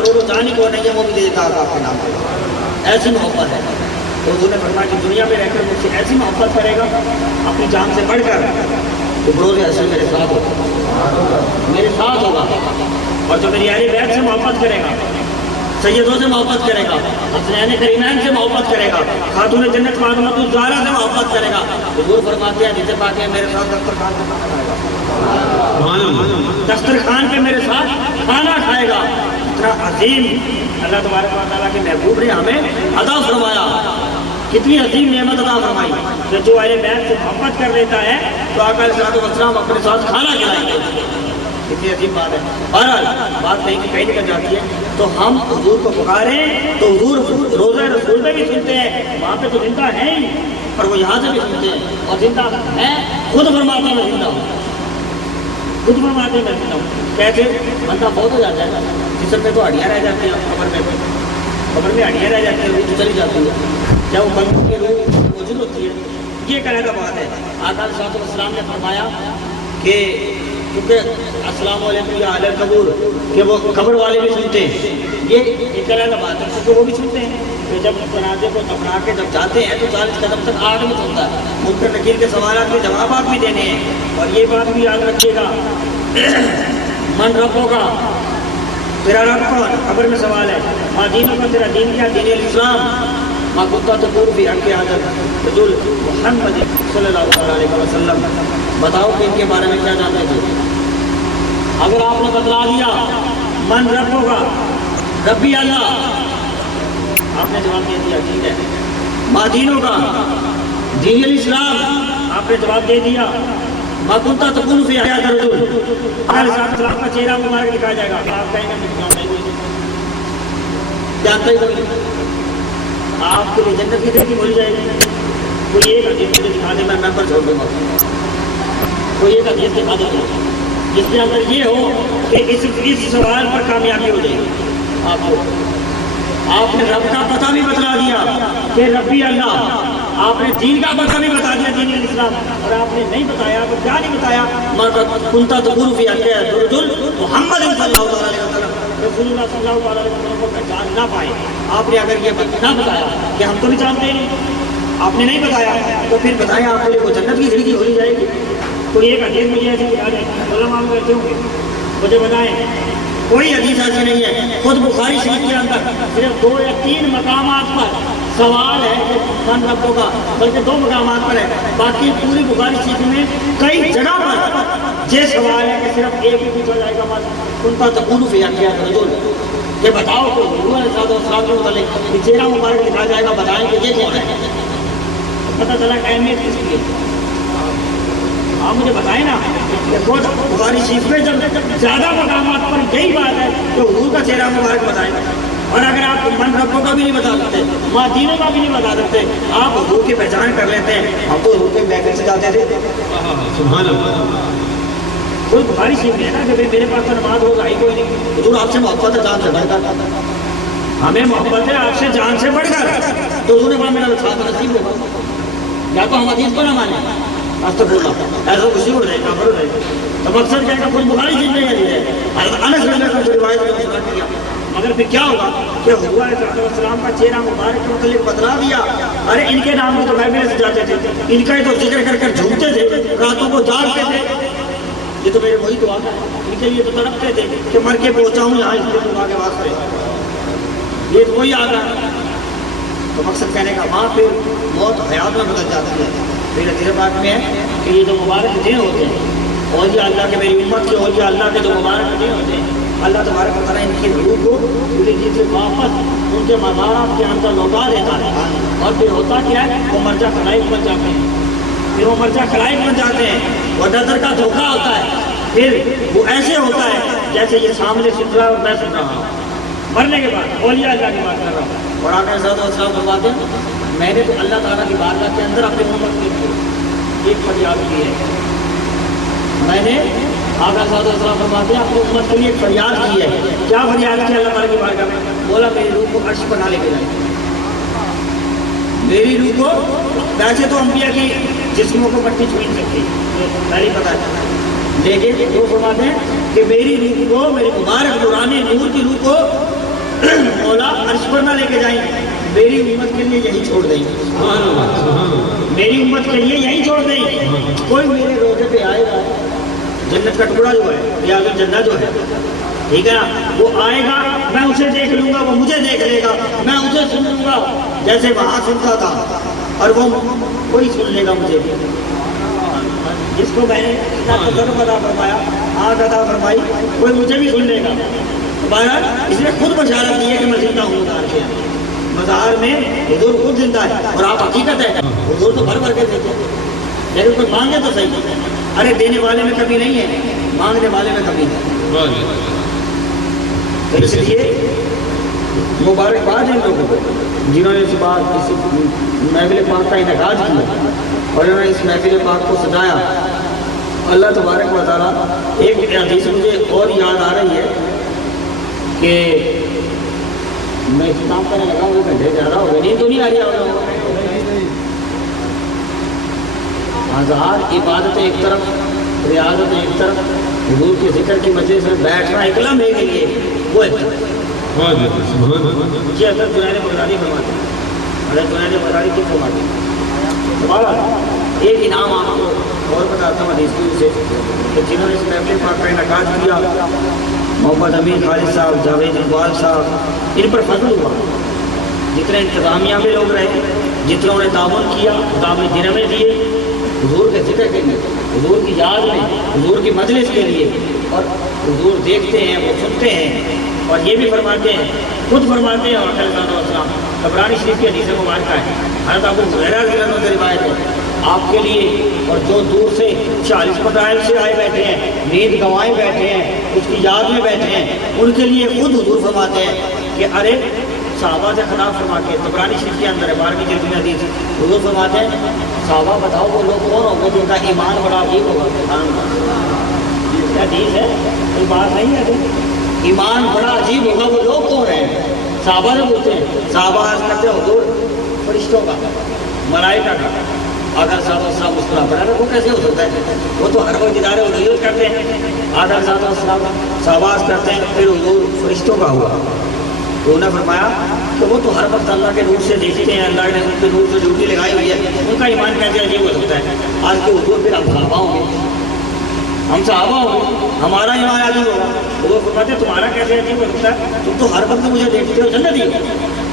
کروڑوں جانی کو نہیں ہے وہ بھی دے دیتا آپ کے نام پہ. ایسی محبت ہے. تو انہوں نے فرمایا کہ دنیا میں رہ کر مجھ سے ایسی محبت کرے گا اپنی جان سے بڑھ کر تو بروز اصل میرے ساتھ ہوگا, میرے ساتھ ہوگا. اور جو میری اہل بیت سے محبت کرے گا, سیدوں سے محبت کرے گا, حسنین کریمین سے محبت کرے گا, خاتون جنت فاطمہ الزہرا سے محبت کرے گا, حضور فرماتے ہیں جسے پاک ہے میرے ساتھ دسترخوان پہ کھانا کھائے گا, دسترخوان پہ میرے ساتھ کھانا کھائے گا. اتنا عظیم اللہ تبارک و تعالیٰ کے محبوب نے ہمیں عطا فرمایا. کتنی عظیم نعمت عطا فرمائی کہ جو اہل بیت سے محبت کر لیتا ہے تو آقا علیہ الصلوۃ والسلام اپنے ساتھ کھانا کھلائیں گے. کتنی عظیم بات ہے. بہرحال بات کہیں کہ کہیں نکل جاتی ہے. تو ہم حضور کو پکاریں تو حضور روزہ رسول میں بھی سنتے ہیں, وہاں پہ تو زندہ ہے ہی, پر وہ یہاں سے بھی سنتے ہیں. اور زندہ ہے, خود فرماتا میں زندہ ہوں, خود فرماتے میں زندہ ہوں. کہتے بندہ بہت ہو جاتا ہے, جسم میں تو ہڈیاں رہ جاتی ہیں, قبر میں ہڈیاں رہ جاتی ہیں, روح تو چلی جاتی ہے, جب وہ بندوں کی روح موجود ہوتی ہے. یہ کہنے کا بات ہے. آقا علیہ السلام نے فرمایا کہ کیونکہ السلام علیکم یا اہل القبور کہ وہ قبر والے بھی سنتے ہیں. یہ کہنے کا بات ہے کیونکہ وہ بھی سنتے ہیں کہ جب جنازے کو دفنا کے جب جاتے ہیں تو 40 قدم تک آگ میں سنتا ہے. منکر نکیر کے سوالات کے جوابات بھی دینے ہیں. اور یہ بات بھی یاد رکھیے گا, من ربوں کا, تیرا رب کون, قبر میں سوال ہے. ماں دینوں کا, تیرا دین کیا, دین الاسلام. ماں کتا تو پور بھی حق حضرت رسول محمد صلی اللہ علیہ وسلم, بتاؤ کہ ان کے بارے میں کیا جانتے تھے. اگر آپ نے بتلا دیا من رب ہوگا, ربی اللہ, آپ نے جواب دے دیا ٹھیک ہے. ماں دینوں کا, دین الاسلام, آپ نے جواب دے دیا. ماں کتا تو پور بھی حق حضرت السلام کا چہرہ مبارک دکھایا جائے گا. آپ کہیں گے جانتا ہی کوئی, آپ کے لیے جنت کی طرف بھول جائے گی. کوئی ایک حدیث مجھے دکھا دے, میں ممبر چھوڑ دوں گا. کوئی ایک حدیث دکھا دے جس کے اندر یہ ہو کہ اس سوال پر کامیابی ہو جائے گی. آپ کو آپ نے رب کا پتہ بھی بتلا دیا کہ ربی اللہ, آپ نے دین کا پتہ بھی بتا دیا دین الاسلام, اور آپ نے نہیں بتایا تو کیا نہیں بتایا. کنتا تقول فی حق رسول محمد صلی اللہ علیہ وسلم, رسول اللہ صلی اللہ علیہ وسلم کو پہچان نہ پائے. آپ نے اگر یہ نہ بتایا کہ ہم تو بھی جانتے ہیں, آپ نے نہیں بتایا تو پھر بتایا آپ کے لیے وہ جنت کی زندگی ہو جائے گی. تو ایک حدیث مجھے ایسی یاد ہے, علماء میں رہتے ہوں گے, مجھے بتائیں کوئی حدیث ایسی نہیں ہے. خود بخاری شریف کے اندر صرف 2 یا 3 مقامات پر سوال ہے کہ من ربوں کا, بلکہ 2 مقامات پر ہے. باقی پوری بخاری شریف میں کئی جگہ پر یہ سوال ہے کہ صرف ایک ہی پوچھا جائے گا, ان کا تقول فی حق رسول, کہ بتاؤ کہ حضور علیہ السلام کے متعلق چہرہ مبارک دکھایا جائے گا, بتائیں کہ یہ کون ہے. پتہ چلا اہمیت کس کی ہے. آپ مجھے بتائیں نا کہ خود بخاری شریف میں جب زیادہ مقامات پر یہی بات ہے تو حضور کا چہرہ مبارک بتائیں. اور اگر آپ من ربوں کا بھی نہیں بتا سکتے, ماں دینوں کا بھی نہیں بتا سکتے, آپ حضور کی پہچان کر لیتے ہیں. ہم تو حضور کے محفل سے جاتے تھے. سبحان اللہ. کوئی بخاری شریف میں ہے نا کہ میرے پاس تو نماز روز آئی کوئی نہیں, حضور آپ سے محبت ہے جان سے بڑھ کر, ہمیں محبت ہے آپ سے جان سے بڑھ کر, تو حضور نے کہا میرا ساتھ نصیب ہوگا. یا تو ہم حدیث کو نہ مانیں, ایسا خوشی ہو رہے گا, ہو رہے گا. تو مقصد کیا ہے, خود بخاری شریف میں ہے, انس رضی اللہ عنہ کی روایت میں سنا دیا. مگر پھر کیا ہوگا کہ حضور علیہ السلام کا چہرہ مبارک کے متعلق بتلا دیا. ارے ان کے نام کو تو محفلیں سجاتے تھے, ان کا ہی تو ذکر کر کر جھومتے تھے, راتوں کو جاگتے تھے. یہ تو میرے وہی دعا ہے, ان کے لیے تو تڑپتے تھے کہ مر کے پہنچاؤں یہاں اس کے دعا کے واسطے. یہ تو وہی آ رہا ہے. تو مقصد کہنے کا وہاں پہ موت حیات میں بدل جاتی ہے. پھر حدیث پاک میں ہے کہ یہ جو مبارک دن ہوتے ہیں, اولیاء اللہ کے, میری امت کے اولیاء اللہ کے جو مبارک دن ہوتے ہیں, اللہ تبارک و تعالیٰ ان کی روح کو پوری چیز سے واپس ان کے مزارات کے اندر لوٹا دیتا ہے. اور پھر ہوتا کیا ہے, وہ مرجع خلائق بن جاتے ہیں. پھر وہ مرجع خلائق بن جاتے ہیں. وہ نظر کا دھوکہ ہوتا ہے. پھر وہ ایسے ہوتا ہے جیسے یہ سامنے سن رہا ہے اور میں سن رہا ہوں. مرنے کے بعد اولیاء اللہ کی بات کر رہا ہوں. اور آپ نے السلام فرماتے ہیں میں نے تو اللہ تعالیٰ کی بارگاہ کے اندر اپنی امت کے لیے ایک فریاد کی ہے. میں نے آقا صلی اللہ علیہ وسلم فرماتے ہیں اپنی امت کے لیے ایک فریاد کی ہے. کیا فریاد کی اللہ تعالیٰ کی بارگاہ میں؟ بولا میری روح کو عرش پر نہ لے کے جائیں. میری روح کو, ویسے تو انبیاء کی جسموں کو مٹی چھو نہیں سکتی, پہلے پتا ہے, لیکن وہ فرماتے ہیں کہ میری روح کو, میری مبارک نورانی نور کی روح کو پر نہ لے کے جائیں، میری امت کے لیے یہی چھوڑ دیں، میری امت کے لیے یہی چھوڑ دیں. کوئی میرے روزے پہ آئے گا، جنت کا ٹکڑا جو ہے یا جنت جو ہے، ٹھیک ہے نا، وہ آئے گا، میں اسے دیکھ لوں گا، وہ مجھے دیکھ لے گا، میں اسے سن لوں گا جیسے وہاں سنتا تھا، اور وہ کوئی سن لے گا مجھے. جس کو میں نے تجربہ عطا فرمایا، آنکھ عطا فرمائی، کوئی مجھے بھی سن لے گا. بہرحال اس نے خود بشارت دی ہے کہ میں زندہ ہوں مزار کے مزار میں، حضور خود زندہ ہے. اور آپ حقیقت ہے، حضور تو بھر بھر کے دیتے ہیں، لیکن کوئی مانگے تو صحیح. ارے دینے والے میں کمی نہیں ہے، مانگنے والے میں کمی ہے. اس لیے مبارکباد ان لوگوں کو جنہوں نے اس بات اس محفل پاک کا انعقاد کیا اور انہوں نے اس محفل پاک کو سجایا. اللہ تبارک و تعالیٰ. ایک حدیث مجھے اور یاد آ رہی ہے کہ میں اختتام کرنے لگا ہوں، گھنٹے زیادہ ہو گئے، نیند تو نہیں آ رہی ہے. ہزار عبادتیں ایک طرف، ریاضتیں ایک طرف، حضور کے ذکر کی مجلس میں بیٹھنا ایک لمحے کے لیے وہ ایک طرف. یہ حضرت جنید بغدادی فرماتے ہیں، حضرت جنید بغدادی کی فرماتے ہیں. ایک انعام آپ کو اور بتاتا ہوں حدیث سے کہ جنہوں نے اس محفل پاک کا انعقاد کیا، محمد امین خالد صاحب، جاوید اقبال صاحب، ان پر فضل ہوا. جتنے انتظامیہ میں لوگ رہے، جتنوں نے تعاون کیا، تعاون دنوں دیے حضور کے ذکر کے لیے، حضور کی یاد میں، حضور کی مجلس کے لیے. اور حضور دیکھتے ہیں، وہ سنتے ہیں، اور یہ بھی فرماتے ہیں، خود فرماتے ہیں. اور السلام طبرانی شریف کی حدیث مبارکہ ہے، حضرت ابو ہریرہ رضی اللہ عنہ سے روایت ہے، آپ کے لیے اور جو دور سے 40-50 مائل سے آئے بیٹھے ہیں، نیند گنوائے بیٹھے ہیں، اس کی یاد میں بیٹھے ہیں، ان کے لیے خود حضور فرماتے ہیں کہ ارے صحابہ سے خطاب فرما کے طبرانی شریف کے اندر ہے 12ویں جلد میں حدیث، حضور فرماتے ہیں صحابہ بتاؤ وہ لوگ کون ہوں گے جن کا ایمان بڑا عجیب ہوگا. یہ حدیث ہے، کوئی بات نہیں ہے. ایمان بڑا عجیب ہوگا، وہ لوگ کون ہیں؟ صحابہ سے پوچھتے ہیں. صحابہ عرض کرتے ہیں حضور فرشتوں کا، ملائکہ کا. آدھر صاحب مسکرا پڑا ہے، وہ کیسے ہو سکتا ہے؟ وہ تو ہر وقت ادارے حضور کرتے ہیں. آدھر صحابہ عرض کرتے ہیں پھر حضور فرشتوں کا ہوا. تو انہوں نے فرمایا کہ وہ تو ہر وقت اللہ کے نور سے دیکھتے ہیں، اللہ نے ان کے نور سے ڈیوٹی لگائی ہوئی ہے، ان کا ایمان کیسے عجیب ہو سکتا ہے؟ آج کے حضور پھر ہم صحابہ ہوں گے، ہم صحابہ ہوں گے، ہمارا ایمان عجیب ہوگا. وہ فرماتے ہیں تمہارا کیسے عجیب ہو سکتا ہے؟ تم تو ہر وقت مجھے دیکھتے ہو، جنت ہی ہو،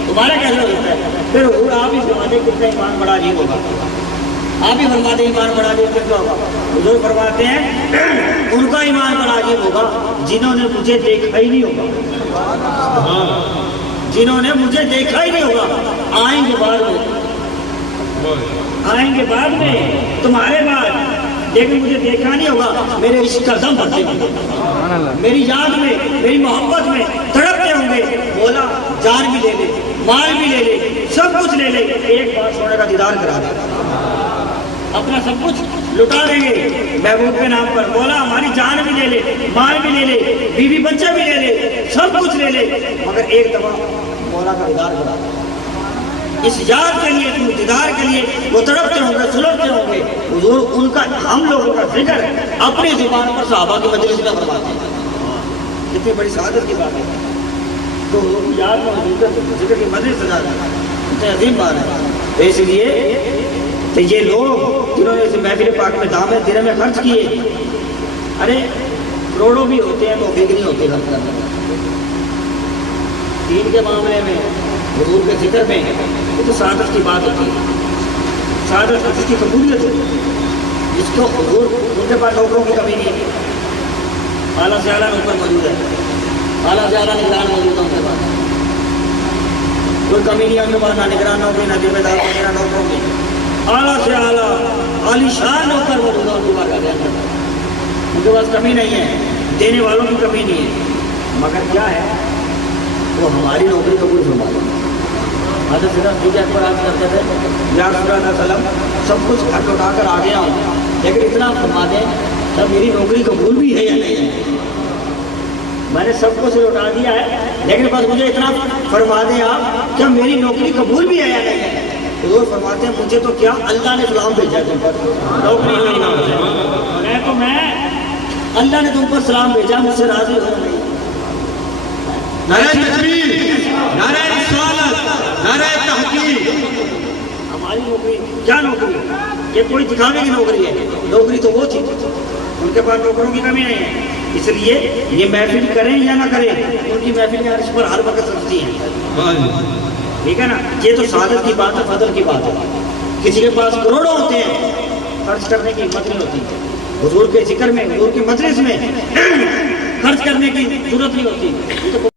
تمہارا کیسے ہو سکتا ہے؟ پھر حضور آپ ہی فرماتے ہیں کتنا ایمان بڑا عجیب ہوگا. آپ ہی فرماتے ہیں ایمان بڑا عجیب کتنا ہوگا. حضور فرماتے ہیں ان کا ایمان بڑا عجیب ہوگا جنہوں نے مجھے دیکھا ہی نہیں ہوگا، جنہوں نے مجھے دیکھا ہی نہیں ہوگا. آئیں گے بعد میں، آئیں گے بعد میں تمہارے بعد، لیکن مجھے دیکھا نہیں ہوگا. میرے عشق کا دم بھرتے ہوں گے، میری یاد میں، میری محبت میں تڑپتے ہوں گے. بولا جان بھی لے لے، مال بھی لے لے، سب کچھ لے لے، ایک بار سونے کا دیدار کرا دے، اپنا سب کچھ لٹا دیں گے محبوب کے نام پر. بولا ہماری جان بھی لے لے، مال بھی لے لے، بیوی بچہ بھی لے لے، سب کچھ لے لے، مگر ایک دفعہ مولا کا دیدار کرا دے. اس یاد کے لیے، اس دیدار کے لیے وہ تڑپتے ہوں گے، سلڑتے ہوں گے. حضور ان کا، ہم لوگوں کا ذکر اپنی زبان پر صحابہ کی مجلس میں فرماتے ہیں. کتنی بڑی سعادت کی بات ہے. تو حضور کی یاد میں حضور کا ذکر کی مجلس سجا ہے، اتنی عظیم بات ہے. تو اس لیے تو یہ لوگ جنہوں نے اس محفل پاک میں دام دن میں خرچ کیے، ارے کروڑوں بھی ہوتے ہیں تو فکر نہیں ہوتے خرچ کرنے. دین کے معاملے میں، حضور کے ذکر میں، یہ تو سعادت کی بات ہوتی ہے. سعادت جس کی قبولیت ہوتی ہے، جس کو حضور، ان کے پاس نوکروں کی کمی نہیں ہے، اعلیٰ سے اعلیٰ نوکر موجود ہے، اعلیٰ سے اعلیٰ نگران موجود ہے ان کے پاس. کوئی کمی نہیں ہے ان کے پاس، نہ نگران نوکری، نہ ذمہ دار نوکری، نہ نوکروں کی. اعلیٰ سے اعلیٰ عالی شان نوکر موجود ہے ان کے پاس. ان کے پاس کمی نہیں ہے، دینے والوں کی کمی نہیں ہے. مگر کیا ہے، وہ ہماری نوکری قبول فرماتے ہیں. حضرت صرف مجھے پر عرض کرتے تھے یا رسول اللہ صلی اللہ علیہ وسلم سب کچھ ہٹ اٹھا کر آ گیا ہوں، لیکن اتنا فرما دیں سب میری نوکری قبول بھی ہے یا نہیں ہے. میں نے سب کچھ لوٹا دیا ہے، لیکن بس مجھے اتنا فرما دیں آپ کیا میری نوکری قبول بھی ہے یا نہیں ہے. حضور فرماتے ہیں مجھے تو کیا اللہ نے سلام بھیجا تم پر، نوکری نہیں ہے تو میں، اللہ نے تم پر سلام بھیجا، مجھ سے راضی ہو نہیں. نعرہ تکبیر، نعرہ رسالت، نعرہ تحقیق. ہماری نوکری کیا نوکری ہے؟ یہ کوئی دکھاوے کی نوکری ہے. نوکری تو وہ تھی، ان کے پاس نوکروں کی کمی نہیں ہے. اس لیے یہ محفل کریں یا نہ کریں، ان کی محفلیں عرش پر ہر وقت رکھتی ہیں. ٹھیک ہے نا. یہ تو سعادت کی بات ہے، فضل کی بات ہے. کسی کے پاس کروڑوں ہوتے ہیں، خرچ کرنے کی ہمت نہیں ہوتی. حضور کے ذکر میں، حضور کی مجلس میں خرچ کرنے کی ضرورت نہیں ہوتی.